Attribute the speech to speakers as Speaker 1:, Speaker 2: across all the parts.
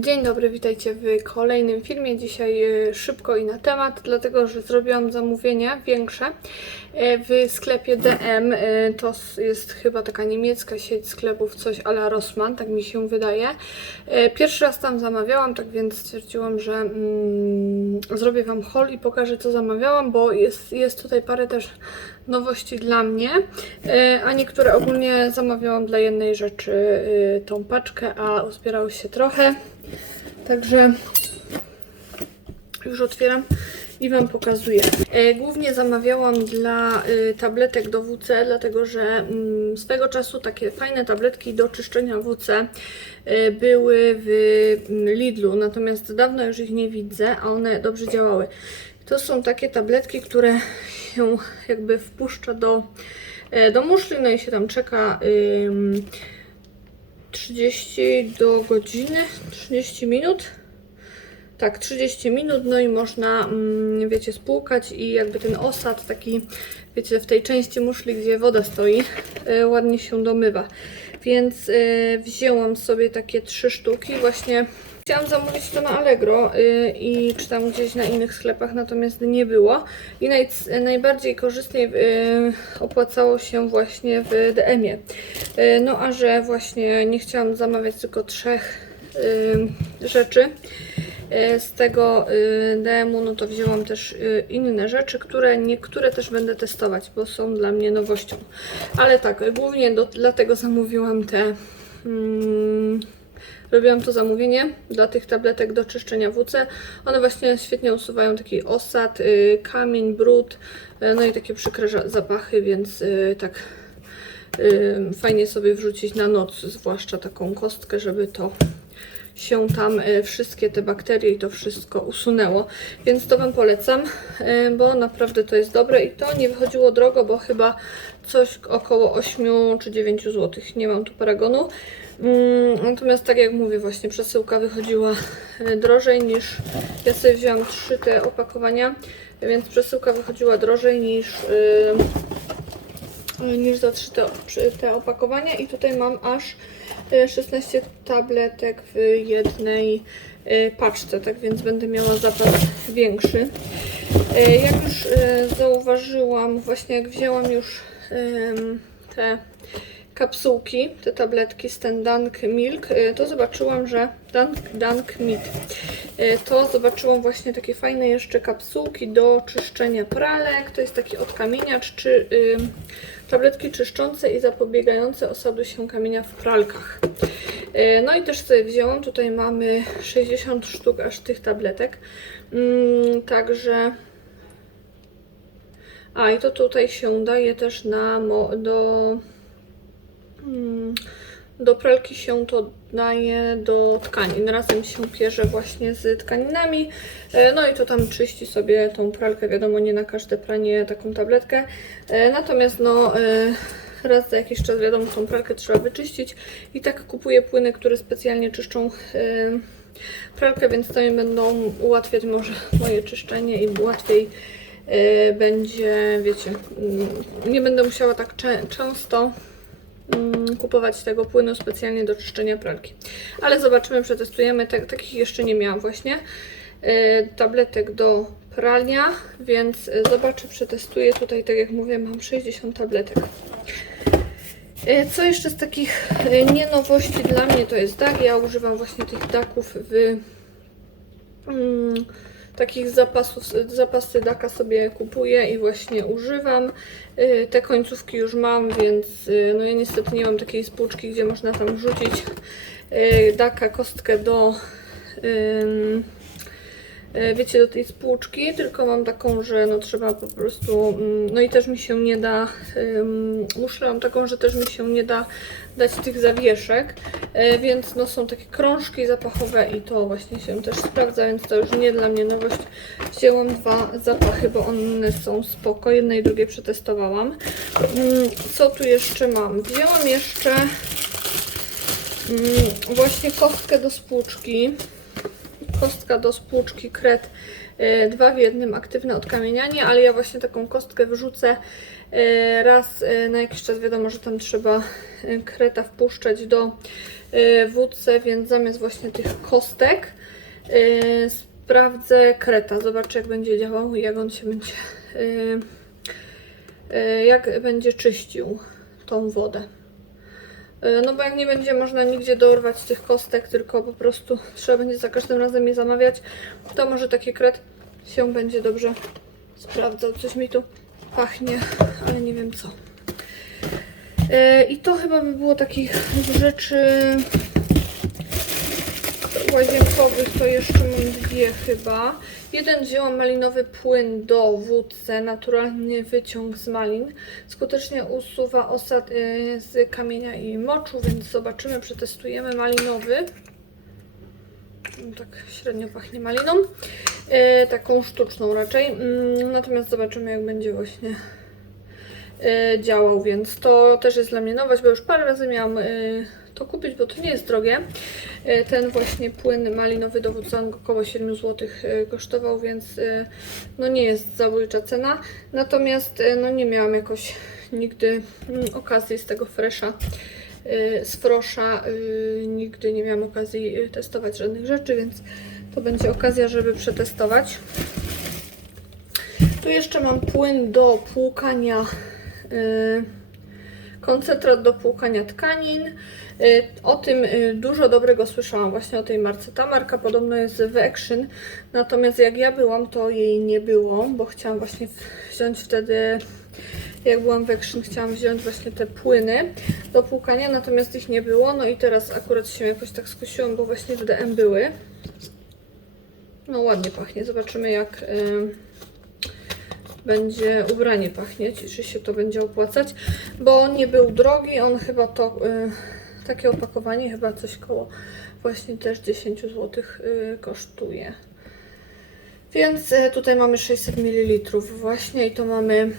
Speaker 1: Dzień dobry, witajcie w kolejnym filmie. Dzisiaj e, szybko i na temat, dlatego że zrobiłam zamówienie większe e, w sklepie DM. E, To jest chyba taka niemiecka sieć sklepów, coś a Rossmann, tak mi się wydaje. Pierwszy raz tam zamawiałam, tak więc stwierdziłam, że mm, zrobię Wam haul i pokażę co zamawiałam, bo jest, jest tutaj parę też nowości dla mnie, e, a niektóre ogólnie zamawiałam dla jednej rzeczy e, tą paczkę, a uzbierało się trochę. Także już otwieram i Wam pokazuję. E, Głównie zamawiałam dla tabletek do WC, dlatego że mm, swego czasu takie fajne tabletki do czyszczenia WC były w mm, Lidlu, natomiast dawno już ich nie widzę, a one dobrze działały. To są takie tabletki, które się jakby wpuszcza do, e, do muszli, no i się tam czeka ym, 30 do godziny, 30 minut. Tak, 30 minut, no i można, mm, wiecie, spłukać i jakby ten osad taki, wiecie, w tej części muszli, gdzie woda stoi, e, ładnie się domywa. Więc e, wzięłam sobie takie trzy sztuki, właśnie chciałam zamówić to na Allegro e, i czy tam gdzieś na innych sklepach, natomiast nie było. I naj, najbardziej korzystnie e, opłacało się właśnie w DM-ie. E, No a że właśnie nie chciałam zamawiać tylko trzech rzeczy, Z tego y, DM-u no to wzięłam też y, inne rzeczy, które niektóre też będę testować, bo są dla mnie nowością. Ale tak, głównie do, dlatego zamówiłam te. Mm, robiłam to zamówienie dla tych tabletek do czyszczenia WC. One właśnie świetnie usuwają taki osad, y, kamień, brud, y, no i takie przykre zapachy, więc y, tak fajnie sobie wrzucić na noc, zwłaszcza taką kostkę, żeby to się tam wszystkie te bakterie i to wszystko usunęło. Więc to Wam polecam, bo naprawdę to jest dobre i to nie wychodziło drogo, bo chyba coś około 8 czy 9 zł. Nie mam tu paragonu. Mm, Natomiast tak jak mówię, właśnie przesyłka wychodziła e, drożej niż ja sobie wzięłam trzy te opakowania, więc przesyłka wychodziła drożej niż e, niż za trzy te, te opakowania i tutaj mam aż e, 16 tabletek w jednej e, paczce, tak więc będę miała zapas większy. E, Jak już e, zauważyłam, właśnie jak wzięłam już te kapsułki, te tabletki z ten Dunk Milk, e, to zobaczyłam, że Dunk, Dunk Meat, e, to zobaczyłam właśnie takie fajne jeszcze kapsułki do czyszczenia pralek, to jest taki odkamieniacz, czy tabletki czyszczące i zapobiegające osadu się kamienia w pralkach. E, No i też sobie wzięłam, tutaj mamy 60 sztuk aż tych tabletek, Mm, także a i to tutaj się daje też na do do pralki się to daje do tkanin. Razem się pierze właśnie z tkaninami. E, No i to tam czyści sobie tą pralkę. Wiadomo, nie na każde pranie taką tabletkę. E, Natomiast no e, raz za jakiś czas wiadomo, tą pralkę trzeba wyczyścić. I tak kupuję płyny, które specjalnie czyszczą pralkę, więc to mi będą ułatwiać może moje czyszczenie i łatwiej będzie, wiecie, mm, nie będę musiała tak często mm, kupować tego płynu specjalnie do czyszczenia pralki. Ale zobaczymy, przetestujemy. Tak, takich jeszcze nie miałam właśnie. E, tabletek do prania, więc zobaczę, przetestuję. Tutaj, tak jak mówię, mam 60 tabletek. E, Co jeszcze z takich e, nie nowości dla mnie to jest DAG. Ja używam właśnie tych DAKów w mm, takich zapasów, zapasy daka sobie kupuję i właśnie używam. Y, Te końcówki już mam, więc y, no ja niestety nie mam takiej spłuczki, gdzie można tam wrzucić y, daka, kostkę do ym, y, wiecie, do tej spłuczki, tylko mam taką, że no trzeba po prostu, mm, no i też mi się nie da, muszlę mam taką, że też mi się nie da dać tych zawieszek, y, więc no są takie krążki zapachowe i to właśnie się też sprawdza, więc to już nie dla mnie nowość. Wzięłam dwa zapachy, bo one są spoko, jedne i drugie przetestowałam. Mm, Co tu jeszcze mam? Wzięłam jeszcze mm, właśnie kostkę do spłuczki kostka do spłuczki kret e, dwa w jednym aktywne odkamienianie, ale ja właśnie taką kostkę wrzucę e, raz e, na jakiś czas. Wiadomo, że tam trzeba kreta wpuszczać do wódce, więc zamiast właśnie tych kostek sprawdzę kreta. Zobaczę jak będzie działał jak on się będzie jak będzie czyścił tą wodę. Y, No bo jak nie będzie można nigdzie dorwać tych kostek, tylko po prostu trzeba będzie za każdym razem je zamawiać, to może taki kret się będzie dobrze sprawdzał. Coś mi tu pachnie, ale nie wiem co. Y, I to chyba by było takich rzeczy łazienkowych, to jeszcze mam dwie chyba. Jeden wzięłam malinowy płyn do wódce, naturalny wyciąg z malin. Skutecznie usuwa osad y, z kamienia i moczu, więc zobaczymy, przetestujemy malinowy. No, Tak średnio pachnie maliną. Y, taką sztuczną raczej. Mm, Natomiast zobaczymy, jak będzie właśnie y, działał, więc to też jest dla mnie nowość, bo już parę razy miałam to kupić, bo to nie jest drogie. Y, Ten właśnie płyn malinowy do wódzanego około 7 zł y, kosztował, więc y, no nie jest zabójcza cena. Natomiast no nie miałam jakoś nigdy mm, okazji z tego fresha z frosza nigdy nie miałam okazji testować żadnych rzeczy, więc to będzie okazja, żeby przetestować. Tu jeszcze mam płyn do płukania, koncentrat do płukania tkanin. Y, o tym y, dużo dobrego słyszałam właśnie o tej marce. Ta marka podobno jest w Action, natomiast jak ja byłam, to jej nie było, bo chciałam właśnie wziąć wtedy, jak byłam w Action, chciałam wziąć właśnie te płyny do płukania, natomiast ich nie było. No i teraz akurat się jakoś tak skusiłam, bo właśnie w DM były. No ładnie pachnie, zobaczymy jak... Y, będzie ubranie pachnieć czy się to będzie opłacać, bo on nie był drogi, on chyba to y, takie opakowanie chyba coś koło właśnie też 10 zł y, kosztuje. Więc y, tutaj mamy 600 ml właśnie i to mamy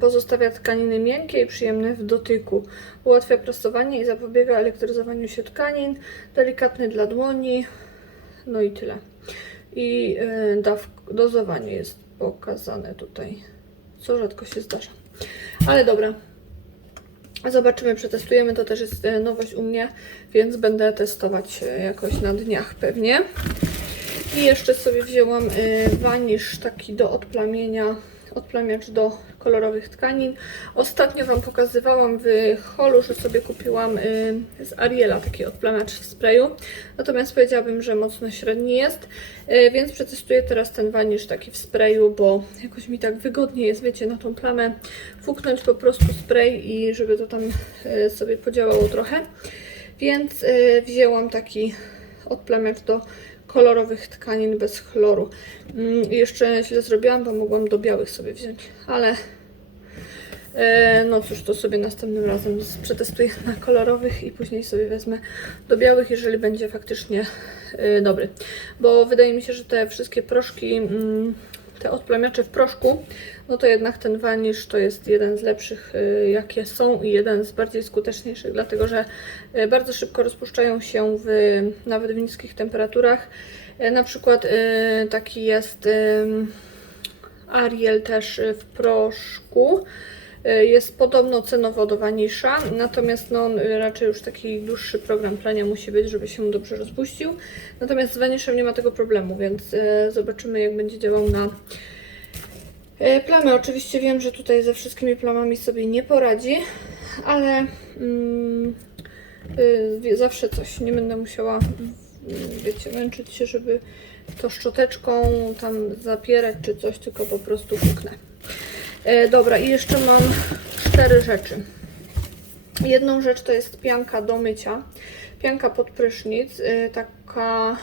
Speaker 1: pozostawia tkaniny miękkie i przyjemne w dotyku. Ułatwia prasowanie i zapobiega elektryzowaniu się tkanin. Delikatny dla dłoni. No i tyle. I y, daw, dozowanie jest pokazane tutaj, co rzadko się zdarza. Ale dobra. Zobaczymy, przetestujemy. To też jest e, nowość u mnie, więc będę testować e, jakoś na dniach pewnie. I jeszcze sobie wzięłam e, wanisz taki do odplamienia, odplamiacz do kolorowych tkanin. Ostatnio Wam pokazywałam w holu, że sobie kupiłam e, z Ariela taki odplamiacz w sprayu. Natomiast powiedziałabym, że mocno średni jest, e, więc przetestuję teraz ten wanisz taki w sprayu, bo jakoś mi tak wygodnie jest, wiecie, na tą plamę fuknąć po prostu spray i żeby to tam e, sobie podziałało trochę. Więc wzięłam taki odplamiacz do kolorowych tkanin bez chloru. Mm, jeszcze źle zrobiłam, bo mogłam do białych sobie wziąć, ale e, no cóż, to sobie następnym razem przetestuję na kolorowych i później sobie wezmę do białych, jeżeli będzie faktycznie e, dobry. Bo wydaje mi się, że te wszystkie proszki, mm, te odplamiacze w proszku, no to jednak ten wanisz to jest jeden z lepszych, y, jakie są i jeden z bardziej skuteczniejszych, dlatego że y, bardzo szybko rozpuszczają się w, nawet w niskich temperaturach. Y, Na przykład taki jest Ariel też w proszku. Y, Jest podobno cenowo do wanisza, natomiast no, raczej już taki dłuższy program prania musi być, żeby się dobrze rozpuścił. Natomiast z waniszem nie ma tego problemu, więc y, zobaczymy jak będzie działał na E, Plamy, oczywiście wiem, że tutaj ze wszystkimi plamami sobie nie poradzi, ale mm, y, zawsze coś. Nie będę musiała, mm, wiecie, męczyć się, żeby to szczoteczką tam zapierać czy coś, tylko po prostu fuknę. E, dobra, i jeszcze mam cztery rzeczy. Jedną rzecz to jest pianka do mycia. Pianka pod prysznic, y, taka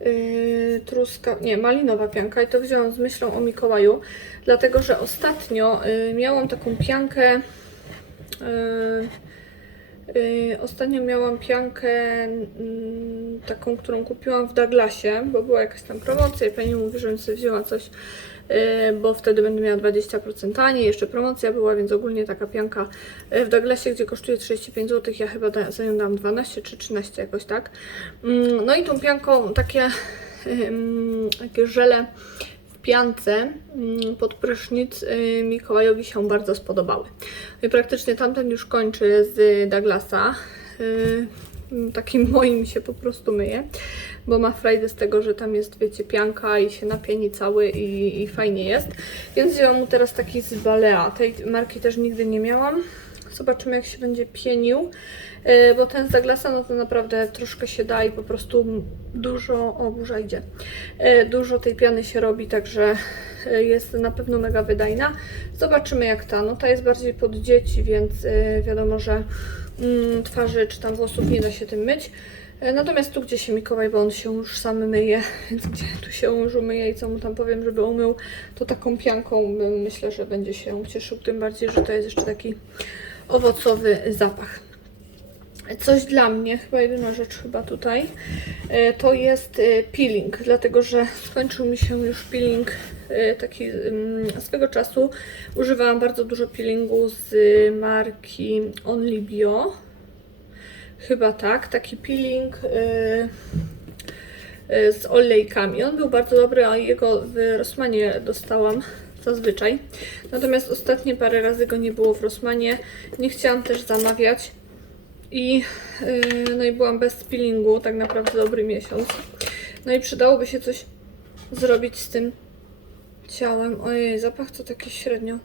Speaker 1: yy, truska, nie, malinowa pianka i to wzięłam z myślą o Mikołaju, dlatego że ostatnio miałam taką piankę ostatnio miałam piankę taką, którą kupiłam w Douglasie, bo była jakaś tam promocja i pani mówi, żebym sobie wzięła coś bo wtedy będę miała 20% taniej, jeszcze promocja była, więc ogólnie taka pianka yy, w Douglasie, gdzie kosztuje 35 zł, ja chyba za nią dałam 12 czy 13 jakoś tak. Mm, No i tą pianką takie, ym, takie żele w piance ym, pod prysznic y, Mikołajowi się bardzo spodobały. No i praktycznie tamten już kończy z Douglasa. Takim moim się po prostu myje, bo ma frajdę z tego, że tam jest, wiecie, pianka i się napieni cały i, i fajnie jest. Więc wzięłam mu teraz taki z Balea. Tej marki też nigdy nie miałam. Zobaczymy, jak się będzie pienił, Yy, bo ten z Douglasa, no to naprawdę troszkę się da i po prostu dużo, o burza idzie, Yy, dużo tej piany się robi, także yy, jest na pewno mega wydajna. Zobaczymy jak ta, no ta jest bardziej pod dzieci, więc wiadomo, że twarzy czy tam włosów nie da się tym myć. Yy, Natomiast tu, gdzie się Mikołaj, bo on się już sam myje, więc gdzie tu się już umyje i co mu tam powiem, żeby umył, to taką pianką myślę, że będzie się cieszył, tym bardziej, że to jest jeszcze taki owocowy zapach. Coś dla mnie, chyba jedyna rzecz chyba tutaj, e, to jest e, peeling, dlatego że skończył mi się już peeling e, taki mm, swego czasu. Używałam bardzo dużo peelingu z marki Only Bio. Chyba tak, taki peeling z olejkami. On był bardzo dobry, a jego w Rossmanie dostałam zazwyczaj. Natomiast ostatnie parę razy go nie było w Rossmanie. Nie chciałam też zamawiać. I, yy, no i byłam bez peelingu, tak naprawdę dobry miesiąc. No i przydałoby się coś zrobić z tym ciałem. Ojej, zapach to taki średnio.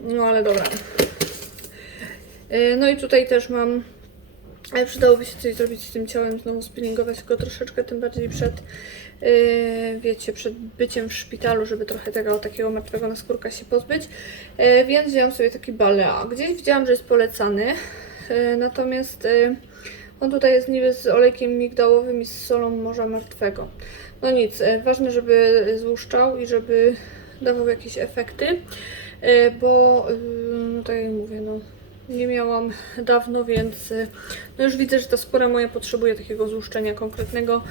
Speaker 1: No ale dobra. Yy, no i tutaj też mam. Ale przydałoby się coś zrobić z tym ciałem, znowu spinningować go troszeczkę, tym bardziej przed, yy, wiecie, przed byciem w szpitalu, żeby trochę tego takiego martwego naskórka się pozbyć. Yy, więc wziąłam sobie taki balea. Gdzieś widziałam, że jest polecany. E, Natomiast e, on tutaj jest niby z olejkiem migdałowym i z solą Morza Martwego. No nic, e, ważne, żeby złuszczał i żeby dawał jakieś efekty, bo no tak jak mówię, no nie miałam dawno, więc e, no już widzę, że ta skóra moja potrzebuje takiego złuszczenia konkretnego,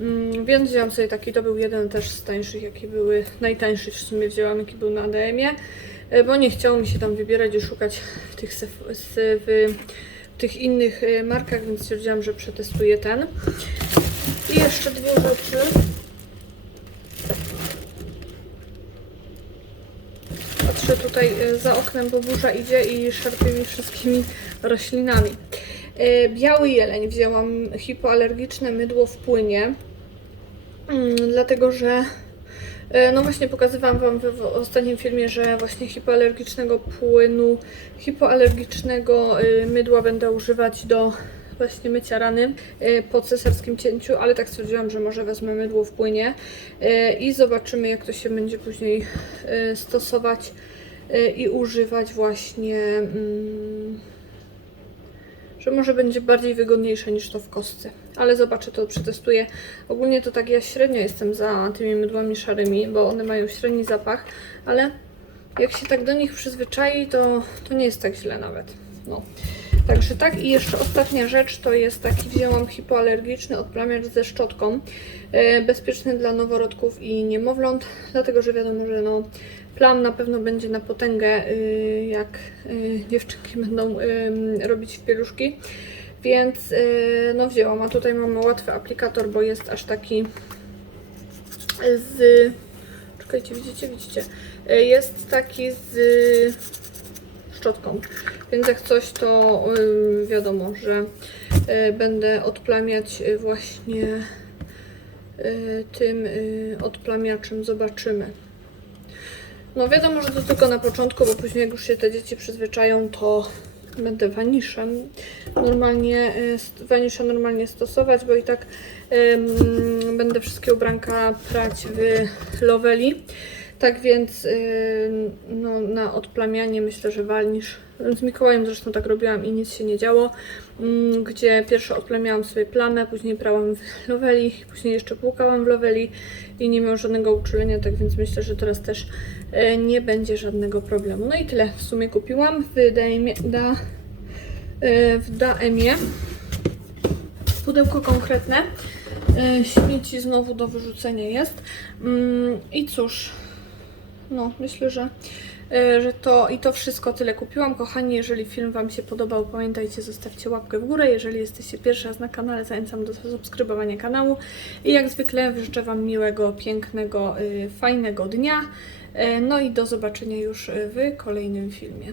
Speaker 1: Mm, więc wziąłam sobie taki, to był jeden też z tańszych, jaki były, najtańszy w sumie wzięłam, jaki był na ADM-ie, e, bo nie chciało mi się tam wybierać i szukać w tych, w, tych innych e, markach, więc stwierdziłam, że przetestuję ten. I jeszcze dwie rzeczy. Patrzę tutaj e, za oknem, bo burza idzie i szarpie mi wszystkimi roślinami. E, Biały jeleń wzięłam hipoalergiczne mydło w płynie, mm, dlatego że e, no właśnie pokazywałam Wam w, ostatnim filmie, że właśnie hipoalergicznego płynu, hipoalergicznego mydła będę używać do właśnie mycia rany po cesarskim cięciu, ale tak stwierdziłam, że może wezmę mydło w płynie i zobaczymy jak to się będzie później stosować i używać właśnie mm, że może będzie bardziej wygodniejsze niż to w kostce. Ale zobaczę, to przetestuję. Ogólnie to tak ja średnio jestem za tymi mydłami szarymi, bo one mają średni zapach, ale jak się tak do nich przyzwyczai, to, to nie jest tak źle nawet. No. Także tak i jeszcze ostatnia rzecz to jest taki wzięłam hipoalergiczny odplamiacz ze szczotką. E, bezpieczny dla noworodków i niemowląt, dlatego że wiadomo, że no, plam na pewno będzie na potęgę, y, jak y, dziewczynki będą y, robić w pieluszki. Więc no wzięłam, a tutaj mamy łatwy aplikator, bo jest aż taki z... Czekajcie, widzicie, widzicie. Jest taki z szczotką. Więc jak coś, to wiadomo, że będę odplamiać właśnie tym odplamiaczem. Zobaczymy. No wiadomo, że to tylko na początku, bo później jak już się te dzieci przyzwyczają, to będę waniszem normalnie, st- wanisza normalnie stosować, bo i tak ym, będę wszystkie ubranka prać w Loveli. Tak więc no, na odplamianie myślę, że walnisz. Z Mikołajem zresztą tak robiłam i nic się nie działo. Ym, Gdzie pierwsze odplamiałam sobie plamę, później prałam w Loveli, później jeszcze płukałam w Loveli i nie miał żadnego uczulenia, tak więc myślę, że teraz też e, nie będzie żadnego problemu. No i tyle w sumie kupiłam w DM-ie, da, e, w DM-ie. Pudełko konkretne. E, Śmieci znowu do wyrzucenia jest. Mm, I cóż, no myślę, że, e, że to i to wszystko tyle kupiłam. Kochani, jeżeli film Wam się podobał, pamiętajcie, zostawcie łapkę w górę. Jeżeli jesteście pierwszy raz na kanale, zachęcam do subskrybowania kanału. I jak zwykle życzę Wam miłego, pięknego, y, fajnego dnia. E, No i do zobaczenia już w kolejnym filmie.